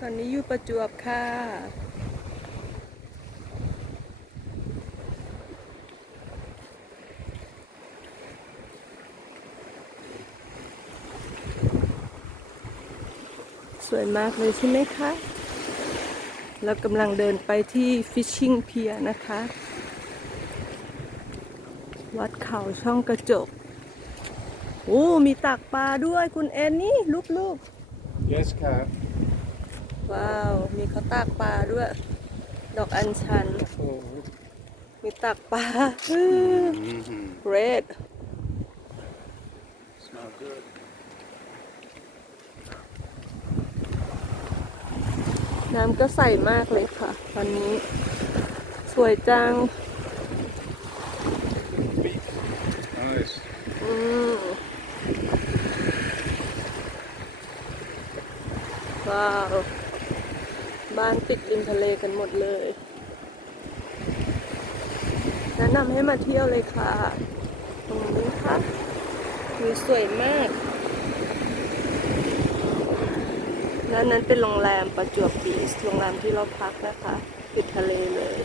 ตอนนี้อยู่ประจวบค่ะ สวยมากเลยใช่ไหมคะ เรากำลังเดินไปที่ Fishing Pier นะคะ วัดเขาช่องกระจก โอ้ มีตักปลาด้วยคุณเอ็นนี่ลูกๆ Yes, Kat. ๆ ว้าว มีเขาตากปลาด้วย ดอกอัญชัน Oh. มีตักปลา Mm-hmm. great Smell good. น้ำก็ใสมากเลยค่ะ ตอนนี้ สวยจัง Nice. อืมว้าว บ้านติดริมทะเลกันหมดเลย แนะนำให้มาเที่ยวเลยค่ะ ตรงนี้ค่ะวิวสวยมากและนั้นเป็นโรงแรมประจวบบีชโรงแรมที่เราพักนะคะติดทะเลเลย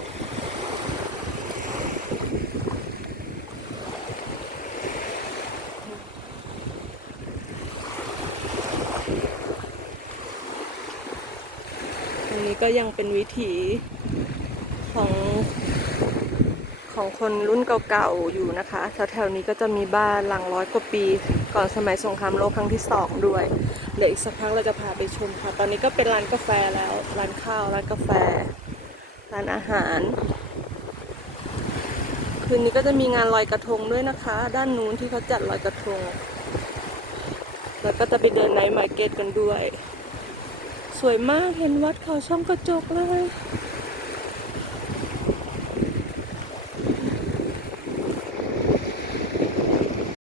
อันนี้ก็ยังเป็นวิถีของของคนรุ่นเก่าๆอยู่นะคะแถวๆนี้ก็จะมีบ้านหลังร้อยกว่าปี ก่อนสมัยสงครามโลกครั้งที่สองด้วยเดี๋ยวอีกสักพักเราจะพาไปชมค่ะ ตอนนี้ก็เป็นร้านกาแฟแล้ว ร้านข้าว ร้านกาแฟ ร้านอาหาร คืนนี้ก็จะมีงานลอยกระทงด้วยนะคะ ด้านนู้นที่เขาจัดลอยกระทง แล้วก็จะไปเดินไนท์มาร์เก็ตกันด้วย สวยมากเห็นวัดเขาช่องกระจกเลย